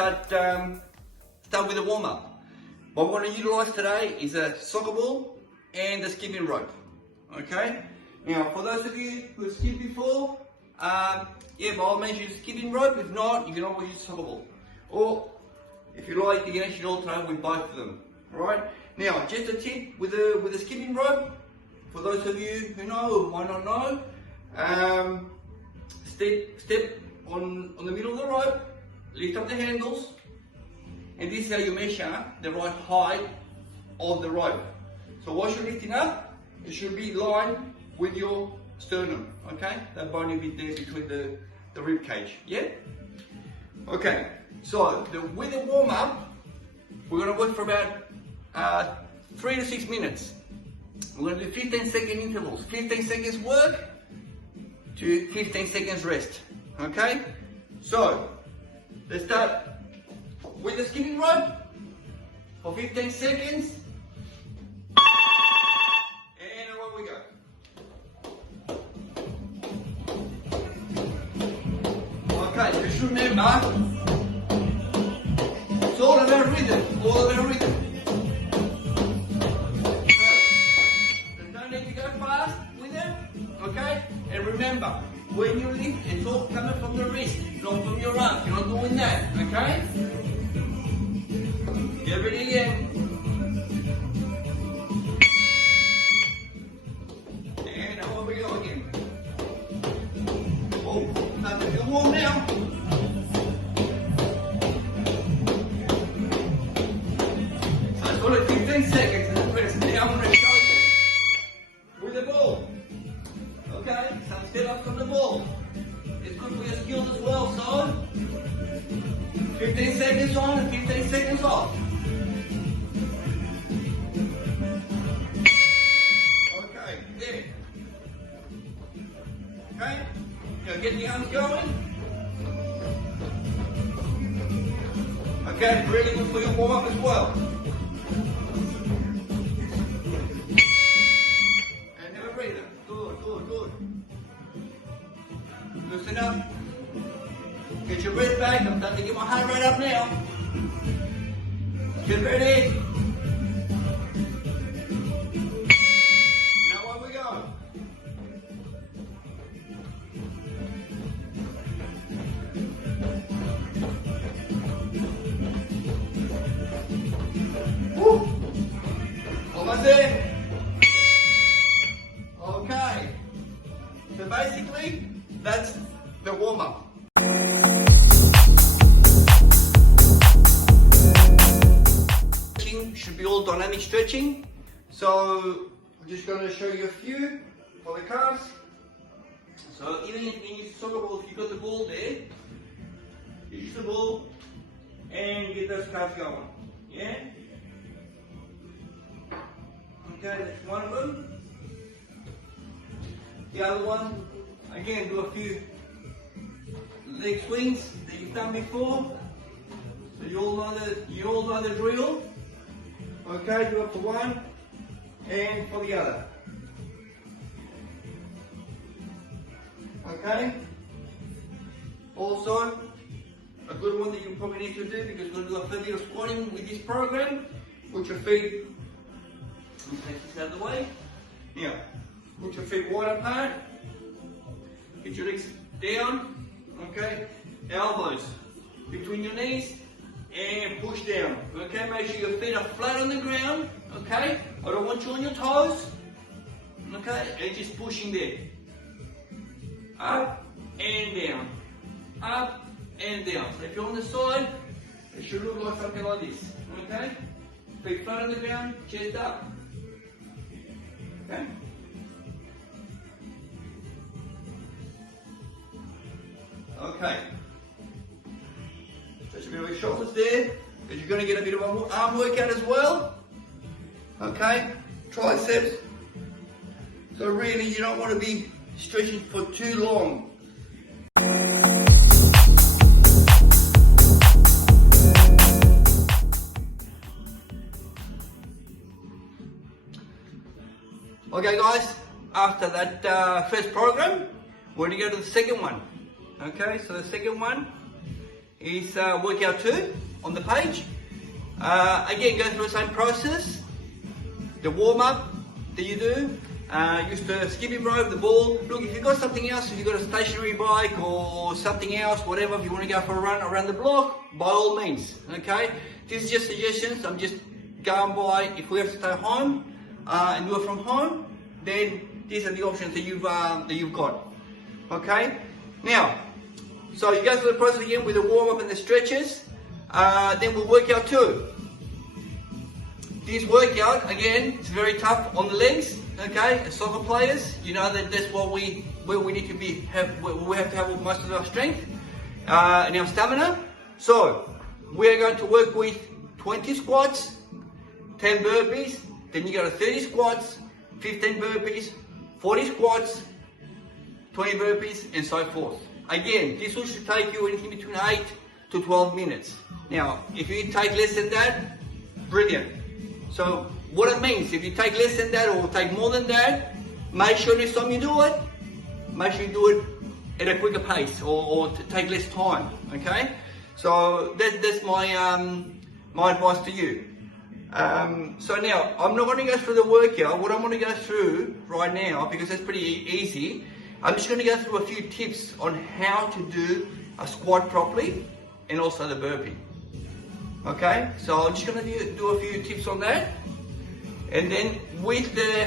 start with a warm-up. What we're going to utilise today is a soccer ball and a skipping rope. Okay? Now, for those of you who have skipped before, yeah, by all means use a skipping rope. If not, you can always use a soccer ball. Or, if you like, you can actually alternate with both of them. Alright? Now, just a tip with a skipping rope, for those of you who know or might not know, step on the middle of the rope, lift up the handles, and this is how you measure the right height of the rope. So while you're lifting up, it should be in line with your sternum, okay? That bony bit there between the rib cage, yeah? Okay, so with the warm up, we're gonna work for about 3 to 6 minutes. We're gonna do 15-second intervals. 15 seconds work to 15 seconds rest, okay? So, let's start with the skipping rope for 15 seconds. And away we go. Okay, just remember, it's all about rhythm, all about rhythm. There's no need to go fast with it, okay? And remember, when you lift, it's all coming from the wrist, not from your arm. You're not doing that, okay? Get ready again. And over we go again. Oh, time to feel warm now. So it's only 15 seconds and then rest. Now I'm going to show you with the ball. Okay, some step-ups from the ball. It's good for your skills as well, so 15 seconds on and 15 seconds off. Okay, there. Okay, now get the arms going. Okay, really good for your warm-up as well. And have a breather. Good, good, good. Loosen up. Get your breath back. I'm starting to get my heart rate up now. Get ready. Now on we go. Woo. Almost there. Okay. So basically, that's the warm-up. Should be all dynamic stretching. So I'm just going to show you a few for the calves. So even if you use the soccer ball, if you've got the ball there, use the ball and get those calves going. Yeah? Okay, that's one of them. The other one, again, do a few leg swings that you've done before. So you all know the drill. Okay, do it for one and for the other. Okay. Also, a good one that you probably need to do, because we're going to do a fair bit of squatting with this program. Put your feet, let me take this out of the way. Now, put your feet wide apart. Get your legs down. Okay. Elbows between your knees. And push down, okay? Make sure your feet are flat on the ground, okay? I don't want you on your toes, okay? And just pushing there. Up and down. Up and down. So if you're on the side, it should look like something like this, okay? Feet flat on the ground, chest up. Okay? Okay. Stretch a bit of your shoulders there, because you're going to get a bit of an arm workout as well. Okay, triceps. So really, you don't want to be stretching for too long. Okay guys, after that first program, we're going to go to the second one. Okay, so the second one is workout 2 on the page. Again, go through the same process. The warm-up that you do, use the skipping rope, the ball. Look, if you've got something else, if you've got a stationary bike or something else, whatever, if you want to go for a run around the block, by all means, okay? This is just suggestions. I'm just going by, if we have to stay home and do it from home, then these are the options that you've got, okay? Now, so you go through the process again with the warm-up and the stretches, then we'll work out 2. This workout, again, it's very tough on the legs, okay? As soccer players, you know that's where we need to be, where we have to have most of our strength and our stamina. So, we are going to work with 20 squats, 10 burpees, then you go to 30 squats, 15 burpees, 40 squats, 20 burpees, and so forth. Again, this will should take you anything between 8 to 12 minutes. Now, if you take less than that, brilliant. So, what it means, if you take less than that or take more than that, make sure next time you do it, make sure you do it at a quicker pace or to take less time, okay? So, that's my, my advice to you. So now, I'm not going to go through the workout. What I'm going to go through right now, because that's pretty easy, I'm just going to go through a few tips on how to do a squat properly and also the burpee. Okay, so I'm just going to do a few tips on that. And then with the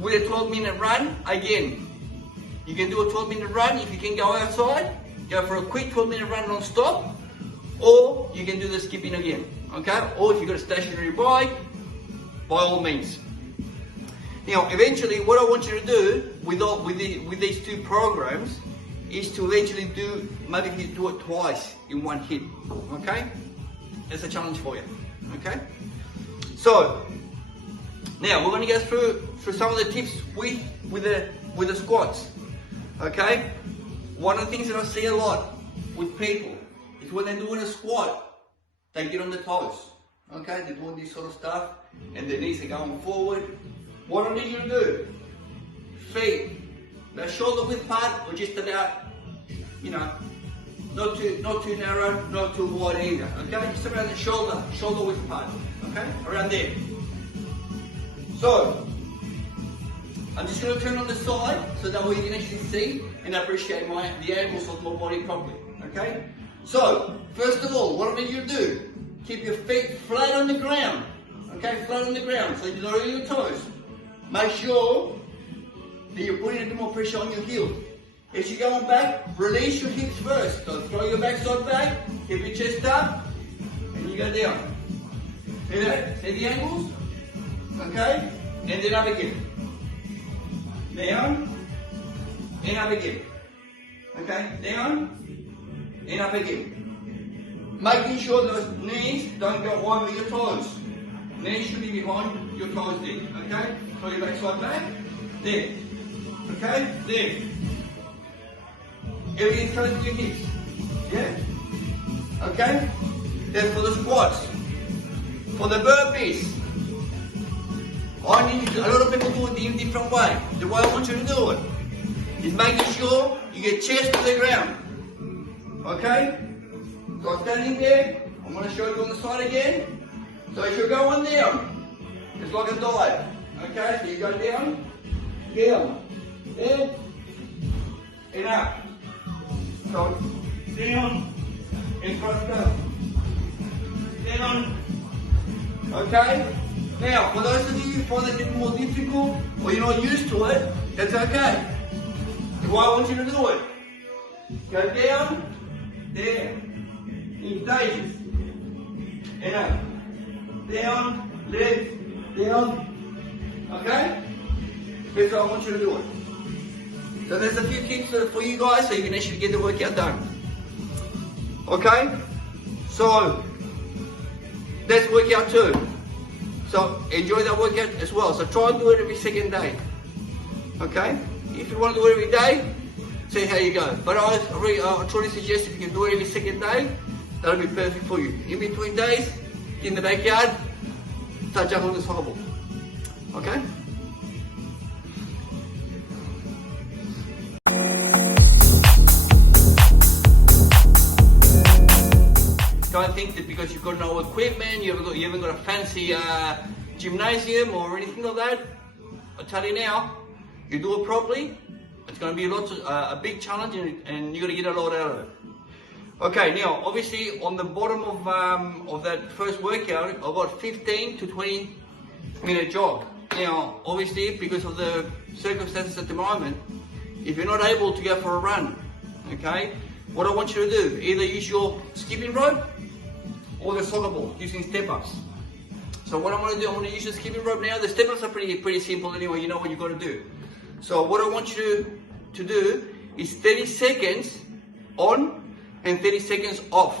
12-minute run, again, you can do a 12-minute run if you can go outside, go for a quick 12-minute run non-stop, or you can do the skipping again, okay? Or if you've got a stationary bike, by all means. Now, eventually, what I want you to do with these 2 programs is to eventually do, maybe if you do it twice in one hit, okay? That's a challenge for you, okay? So, now we're going to go through some of the tips with the squats, okay? One of the things that I see a lot with people is when they're doing a squat, they get on the toes, okay? They're doing this sort of stuff and their knees are going forward. What I need you to do, feet, the shoulder width part or just about, you know, not too narrow, not too wide either, okay? Just around the shoulder width part, okay? Around there. So, I'm just going to turn on the side so that way you can actually see and appreciate the angles of my body properly, okay? So, first of all, what I need you to do, keep your feet flat on the ground, okay? Flat on the ground, so you're not on your toes. Make sure that you're putting a bit more pressure on your heels. As you're going back, release your hips first. So throw your backside back, keep your chest up, and you go down. See that? See the angles? Okay? And then up again. Down, and up again. Okay? Down, and up again. Making sure those knees don't go over your toes. Knees should be behind your toes there. Okay? Throw your backside back. There. Okay? There. Everything close to your hips. Yeah? Okay? That's for the squats. For the burpees, I need you to, a lot of people do it in a different way. The way I want you to do it is making sure you get chest to the ground. Okay? So I'm standing there. I'm going to show you on the side again. So as you're going down, it's like a dive. Okay? So you go down, there, and up. So down and cross down. Okay? Now, for those of you who find it a bit more difficult or you're not used to it, that's okay. The way I want you to do it. Go down, there, in stages, and up. Down, left, down. Okay? That's how I want you to do it. So there's a few tips for you guys so you can actually get the workout done. Okay? So, that's workout 2. So, enjoy that workout as well. So try and do it every second day. Okay? If you want to do it every day, see how you go. But I truly suggest if you can do it every second day, that'll be perfect for you. In between days, in the backyard, touch up on the soccer ball. Okay? Don't think that because you've got no equipment, you haven't got a fancy gymnasium or anything like that. I tell you now, you do it properly, it's going to be a big challenge, and you're going to get a lot out of it. Okay, now obviously on the bottom of that first workout, I've got 15 to 20 minute jog. Now obviously because of the circumstances at the moment, if you're not able to go for a run, okay, what I want you to do, either use your skipping rope or the soccer ball using step-ups. So what I'm going to do, I'm going to use the skipping rope now. The step-ups are pretty simple anyway, you know what you've got to do. So what I want you to do is 30 seconds on and 30 seconds off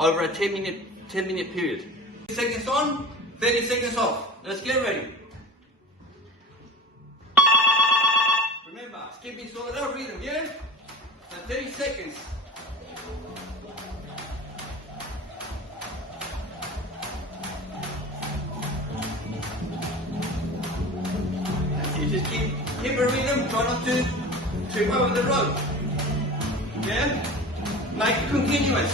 over a 10 minute period. 30 seconds on, 30 seconds off. Let's get ready. Remember, skipping solid out rhythm, yeah? So 30 seconds. You just keep a rhythm, try not to trip over the rope. Yeah? Make it continuous.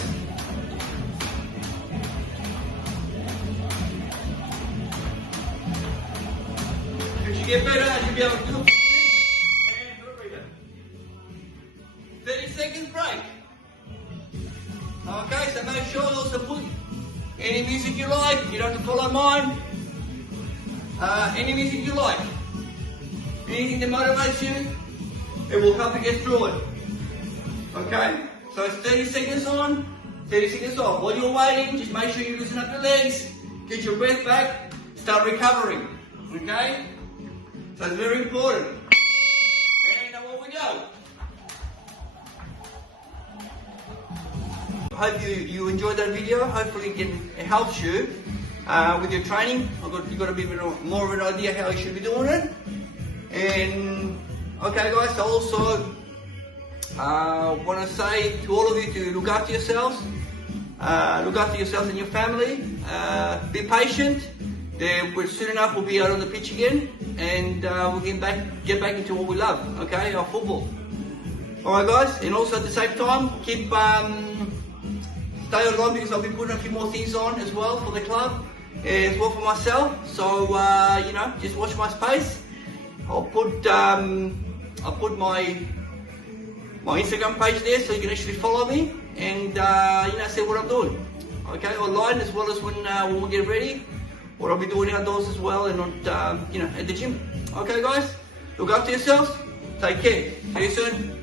As you get better, you'll be able to do it. And do a rhythm. 30 seconds break. Okay, so make sure you also put any music you like. You don't have to follow mine. Any music you like. Anything that motivates you, it will help you get through it. Okay? So it's 30 seconds on, 30 seconds off. While you're waiting, just make sure you loosen up your legs, get your breath back, start recovering. Okay? So it's very important. And now on we go. I hope you enjoyed that video. Hopefully it helps you with your training. You've got a bit more of an idea how you should be doing it. And okay guys, so also want to say to all of you to look after yourselves. Look after yourselves and your family. Be patient. Soon enough we'll be out on the pitch again, and we'll get back into what we love. Okay, our football. All right, guys. And also at the same time, keep stay online because I'll be putting a few more things on as well for the club, as well for myself. So you know, just watch my space. I'll put my Instagram page there so you can actually follow me and you know, see what I'm doing. Okay, online as well as when we get ready, what I'll be doing outdoors as well, and you know, at the gym. Okay guys, look after yourselves, take care, see you soon.